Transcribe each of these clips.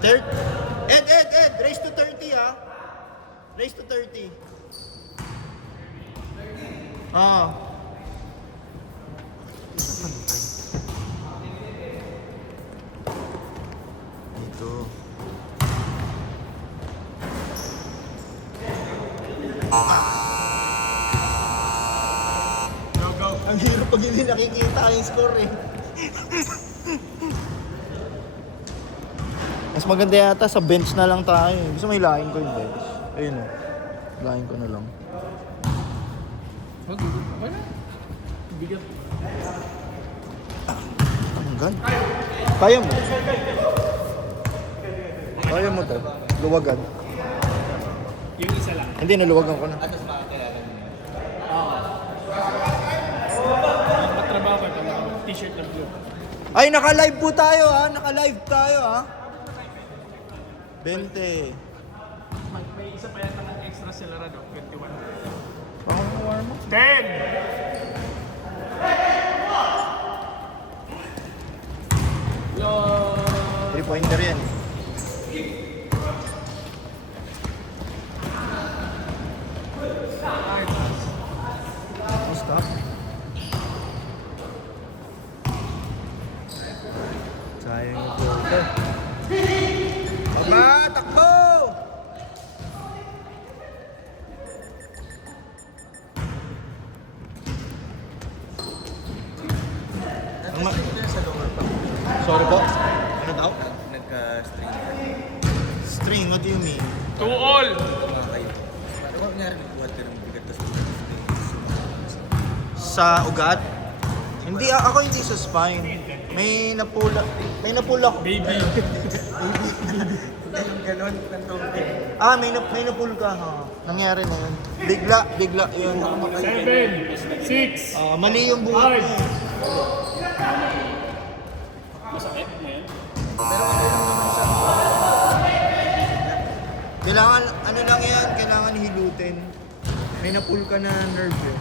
Third. Ed, raise to 30 ah. Raise to 30. Ah. Dito. Go. Ang hirap pag hindi nakikita yung score eh. Mas maganda yata sa bench na lang tayo. Gusto mo hilahin ko yung bench. Ayun o. Hilahin ko na lang. Wala. Bigat. Hanggan. Kaya mo. Kaya mo to. Luwagan. Yung isa lang. Hindi, naluwagan ko na. Magtrabaho ka na t-shirt na blue. Ay, naka-live po tayo ha. Naka-live tayo ha. 20. May isa pa yata ng extra celerado, 21. Baka mo warm up. 10! Yo! 3-pointer yan. Stop. Sayang yung quarter. Aba, takbo! Sorry po? Ano daw? Nagka-string. String, what do you mean? 2 all! Ano ba nangyari nagbuhat ka ng bigat tas string? Sa ugat? Hindi, ako hindi sa spine. May napula ko. Baby! Hindi yung ganon ng tubig. Ah, may napul ka, ha? Nangyari na yun. Bigla yun. 7! 6! Mali yung buhat mo. Masakit na yan? Kailangan, ano lang yan, kailangan hilutin. May napul ka na nerve yun.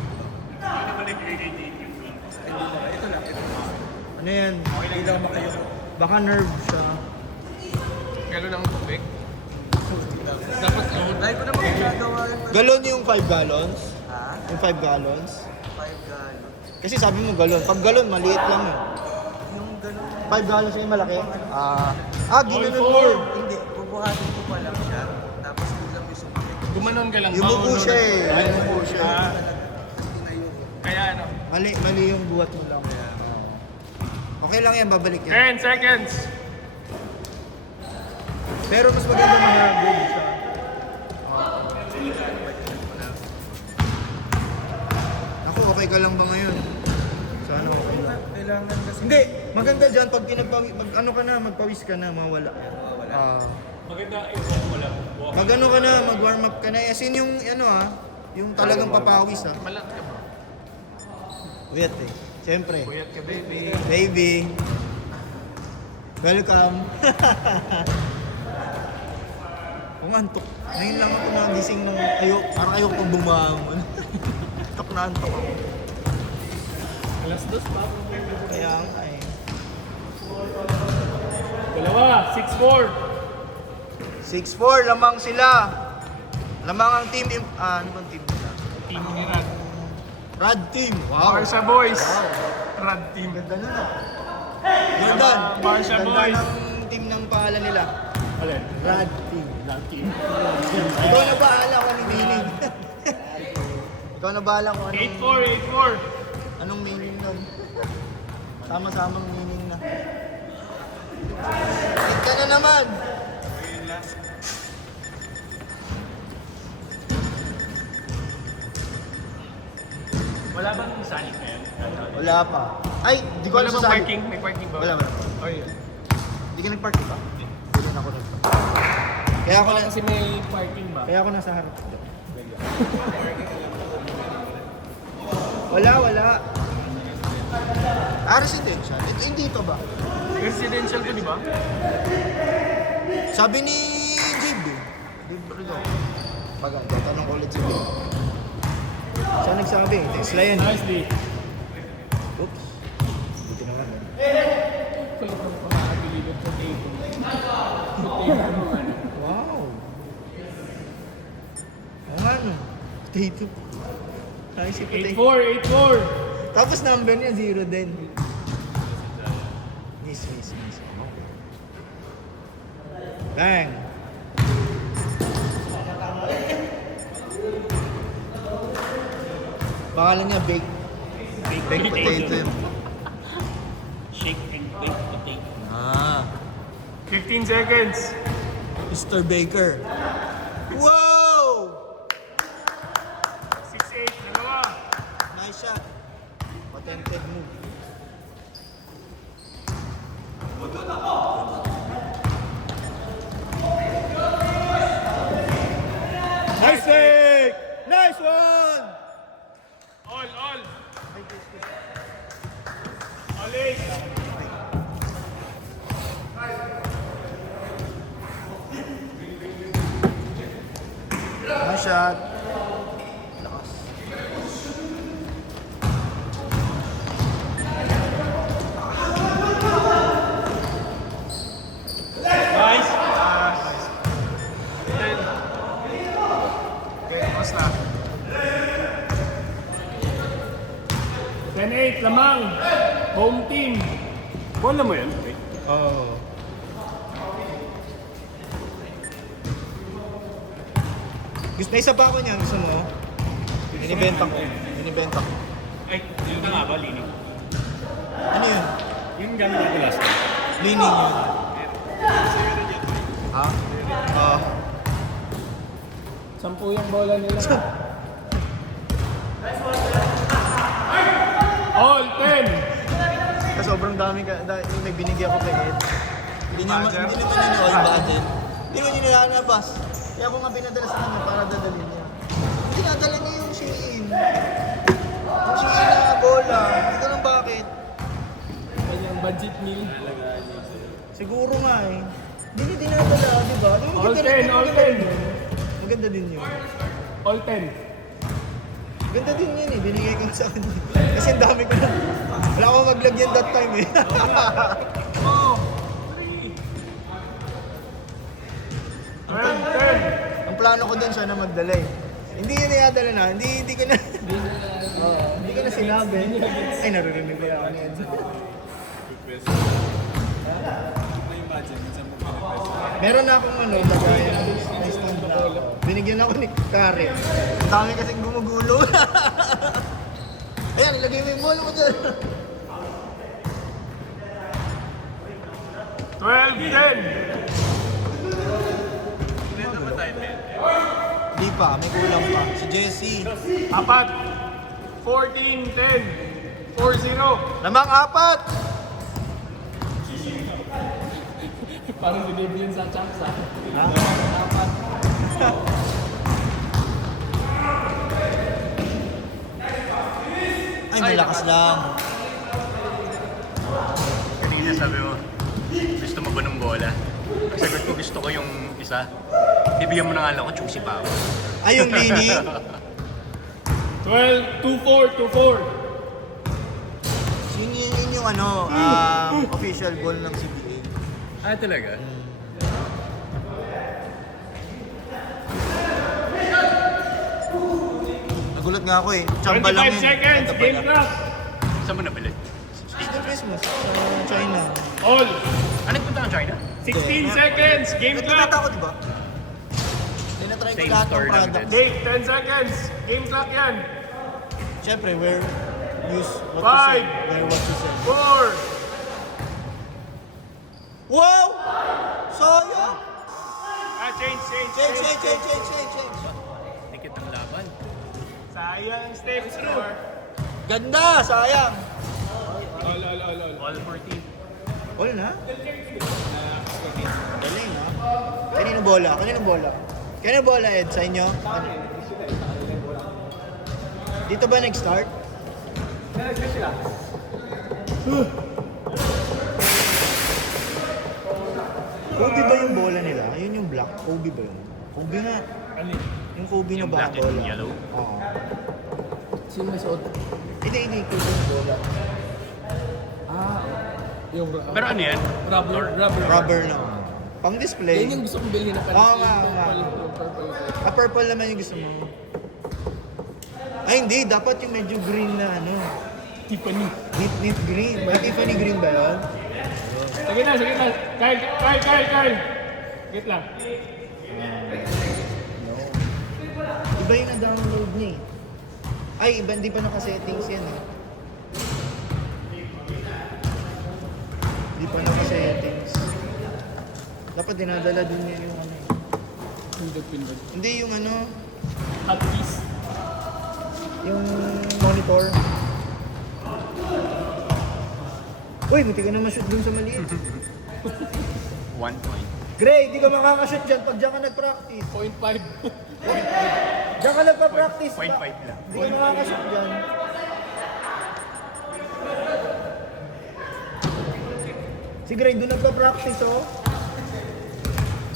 Ito lang. Ano yan? Hindi lang makayo. Baka nerve siya. Gano'n ang tubig? Dapat load. Dahil ko naman ginagawa yung Galon yung 5 gallons? Ha? Yung 5 gallons? 5 gallon. Kasi sabi mo galon. Pag galon, maliit lang yun. Yung ganon. 5 gallons yung malaki? Ginanon mo. All 4. Hindi, bubuhatin ko pa lang siya. Tapos kulang yung sumakit. Gumanon ka lang. Yumuko siya eh. Ay, Yumuko siya. Kaya ano? Mali yung buhat mo lang. Okay lang yan, babalik yan. 10 seconds! Pero mas maganda mahagod siya. Ako, okay ka lang ba ngayon? Sana okay lang. Kailangan kasi. Hindi, maganda dyan pag magpawis ka na, mawala. Maganda yung wala. Mag-ano ka na, mag-warm up ka na. As in yung, yung talagang papawis Malat ka ba? Uyat eh. Siyempre. Puyat ka, baby. Baby. Welcome. Kung antok. Ngayon lang ako nagising nung parang ayoko pang bumangon. Antok na antok ako. Alas 2 pa. Kaya nga eh. Dalawa, 6-4. 6-4, lamang sila. Lamang ang team, ano bang team nila? Team ni Rad. Rad team. Wow. Barca boys. Rad team. Ganda na na. Jordan. Barca Ganda boys. ng team ng pangalan nila. Alin? Rad team. Rad team. Ikaw na bahala kung anong meaning. Ikaw na bahala kung 8-4. anong meaning nun. Sama-samang meaning na. Hit ka na naman. Wala bang salik na yan? Wala pa. Ay, di ko Wala alam bang sa parking? May parking ba? Wala. Oh, yeah. Hindi ka nag-park ba? Hindi rin ako nag-park. Kaya ako na, Kasi may parking ba? kaya ako nasa harap. Wala. Residential. Hindi ito ba? Residential ko, di ba? Sabi ni JB. Pag tanong ko ulit si JB. Saan nagsabi? Tesla yan. Nice day. Oops. Buti naman. Kulit ng pangakabilibot sa table. Potato. Ay, si Potato. 8-4. Tapos number niya, 0 din. Miss. Bang! Pangalan niya, Bake. Baked potato yun. Shake and bake potato. Ah, 15 seconds. Mr. Baker. Wow! 6-8. Dalawa. Nice shot. Patented move. Nice take! Nice one! All. Olis. Nice shot. Nice. Okay, basta. 10-8, lamang. Home team. Bola mo yan? Okay. Oh. Gusto na isa pa ako niyan, gusto mo? Binibenta ko. Ay, yun na nga ba, lining? Ano yun? Yung gamit ko last time. Lining yun. Ha? Oo. 10 yung bola nila. All 10. Kasi sobrang dami yung may binigyan ko kay Ed. Hindi naman nanonood ba atin? Hindi naman yung nilalabas. Kaya ako nga pinadala sa kanya para dadalhin niya. Dinadala niya yung Shein. Yung Shein na bola. Hindi ko lang bakit. Kanyang budget meal. Siguro nga eh. Hindi niya dinadala, di ba? Di ba All maganda 10, rin- all maganda 10. rin yun. Maganda din yun. All 10. Ganda din yun eh. Binigay ko sa akin. Kasi ang dami ko na. Wala akong maglagyan that time eh. Oh, 3. 12, Ang plano ko din siya na magdala eh. Hindi yun iadala na. Hindi ko na. Hindi ko na sinabi. Ay, naririnig ko ako ni Enzo. Meron na akong ano, lagay na stand na. Binigyan ako ni Karen. Ang dami kasing gumugulo. Ayan, ilagay mo yung bola mo dyan. 12, 10. Hindi pa, may kulang pa. Si Jessie. Apat. 14, 10. 4-0. Lamang apat! Parang dinibig yun sa chance ah. Ay, malakas lang. Kanina sabi mo, gusto mo ba ng bola? Ang sagot ko, gusto ko yung isa. Bibigyan mo na nga lang ako, choosy pa ako. Ay, yung lining. 12, 2-4, 2-4. Yun yung ano, official goal ng CBA. Ah, talaga? Nagulat nga ako eh. Chamba lang 25 yun. seconds. Ito Game pala. clock. Saan mo nabili? It's the Christmas sa China. All. Ah, nagpunta kang China? 16 seconds. Game Nagtutata clock. ako, di ba? Hindi na-try ko Same lahat ng store lang products. din. Dave, 10 seconds. Game clock yan. Siyempre, wear, use what to Five. say. Wear what to say. 4. Wow! Sayang! Change. Change. Dikit ng laban. Sayang step through. Ganda! Sayang! All 14. All na? Galing ha? Kanino bola? Kanino bola, Ed? Sa inyo? Dito ba nag-start? Kobe ba yung bola nila? Ayun yung black. Kobe ba yun? Kobe nga. Yung Kobe na Yung ba black and bola? yellow? Oo. Sino may suot? Hindi. Kobe yung bola. Yung Pero ano yan? rubber. Rubber na. Pang display. Yan yung gusto kong bilhin na Oo nga. Purple. Purple naman yung gusto mo. Ay, hindi. Dapat yung medyo green na ano. Tiffany. Neat green. May Tiffany green ba yun? Sige na. Kyle. Wait lang. Iba yung na-download niya eh. Ay, iba, hindi pa naka-settings yan eh. Hindi pa naka-settings. Dapat dinadala din niya yung ano eh. Pindot. Hindi yung ano, Hot keys. yung monitor. Uy, muti ka na ma-shoot dun sa maliit. 1 point. Gray, di ka makakashoot dyan pag dyan ka nag-practice. 0.5. Diyan ka nagpa-practice. 0.5 lang. Di ka makakashoot dyan. Si Gray, doon nagpa-practice oh.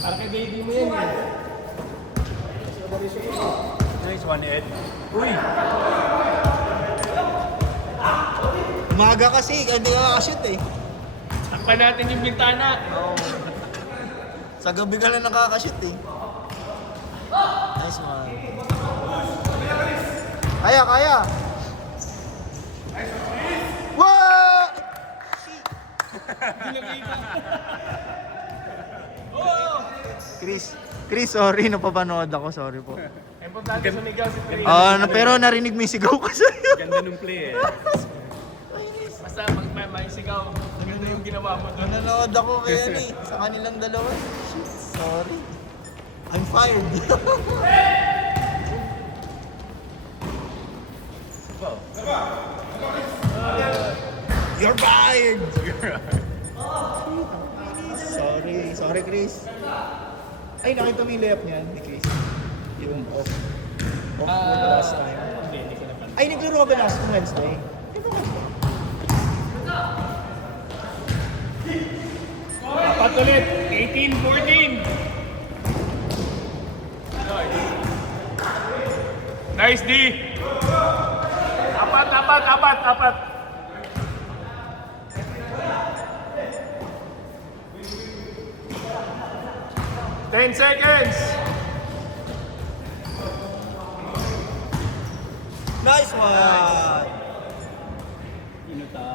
Para kay baby mo yan eh. Nice one, Ed. Uy! Umaga kasi, hindi ka makakashoot eh. Takpan natin yung bintana. Sa gabi ka lang nakakashoot eh. Nice one. Kaya! Wow! Chris, sorry, napapanood ako. Sorry po. Importante sumigaw si Chris. Pero narinig mo yung sigaw ko sa'yo. Ganda nung play eh. Basta may sigaw. Maganda yung ginawa mo doon. Nanonood ako kaya sa kanilang dalawa. Shit, sorry. I'm fired. You're fired! Sorry Chris. Ay, nakita mo yung layup niyan ni Chris. Yung off. Off last time. Hindi ko napan. Ay, naglaro ka ba last Wednesday? Ay, bakit ba? Apat ulit. 18-14. Nice D. Apat. 10 seconds. Nice one!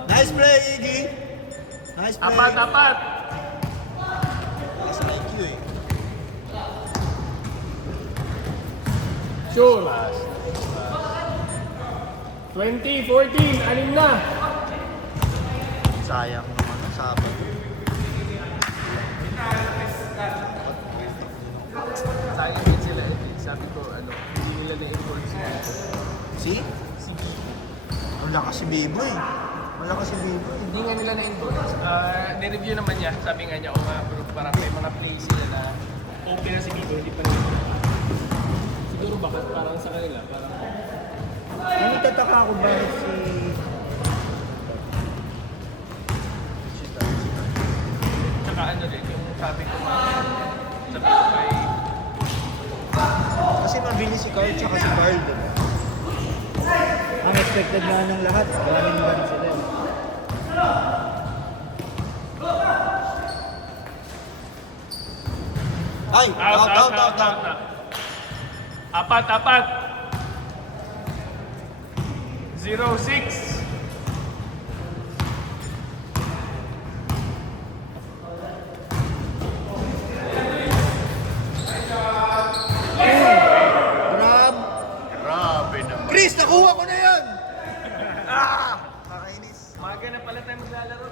Nice play, Iggy! Nice play! Apat. Nice IQ eh. Sure. 20-14. Anim na. Sayang naman ang sabi. Sayang din sila. Sabi ko, hindi nila na-involve sila. See? Wala kasi Bibo eh. Hindi nga nila na-involve. Ni-review naman niya. Sabi nga niya, bro, parang may mga plays sila na okay na si Bibo, hindi pa rin. Siguro bakit parang sa kanila, parang Nagtataka ako bakit si... tsaka rin, yung sabi ko kay Kasi mabilis si Carl tsaka si Carl, diba? Ang expected na ng lahat, galing ba sila. Ay! Out! Apat. 0-6. Grabe naman. Chris, nakuha ko na yan! Nakakainis. Maga na pala tayo maglalaro.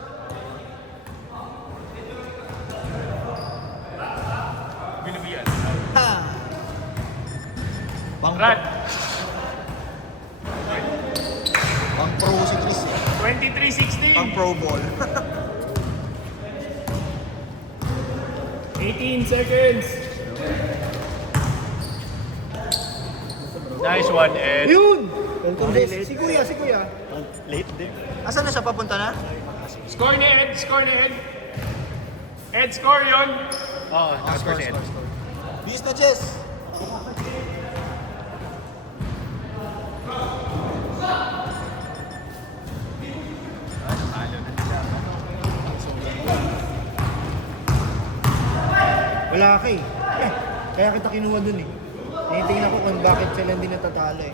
Binabiyan. Ha! Run. Pang pro si Chris eh. 23-16. Pang pro ball. 18 seconds. Nice one, Ed. Yun! Welcome this. Si Kuya. Late din. Asan na siya papunta na? Score ni Ed. Ed, score yun. Oo, score si Ed. Bis na, Jess! Wala ka eh. Kaya kita kinuha dun eh. Tinitingnan ko kung bakit sila hindi natatalo eh.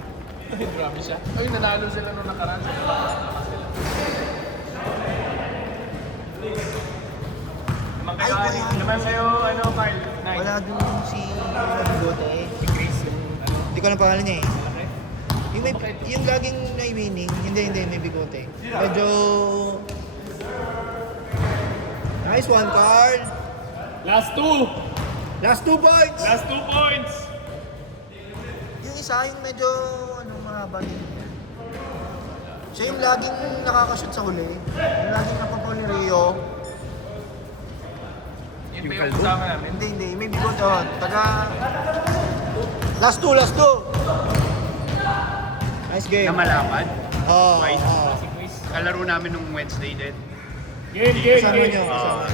Ay, grabe siya. Ay, nanalo sila nung nakaraan. Naman kayo, ano, Carl? Nine. Wala dun si Bigote eh. Si Chris, yung ano, Hindi ko alam pangalan niya eh. malaki. Yung laging nai-winning, hindi, may bigote. Medyo... Nice one, Carl! Last two! Last 2 points! Last 2 points! Yung isa, yung medyo, mahaba din. Siya yung laging nakakashoot sa huli. Yung laging napapol ni Rio. Yun pa yung kasama namin. Hindi. May bigote. Oh. Last 2! Nice game. Na malapad. Oh, White. oh. Si Chris. Kalaro namin nung Wednesday din. Game! Kasama nyo. Ah,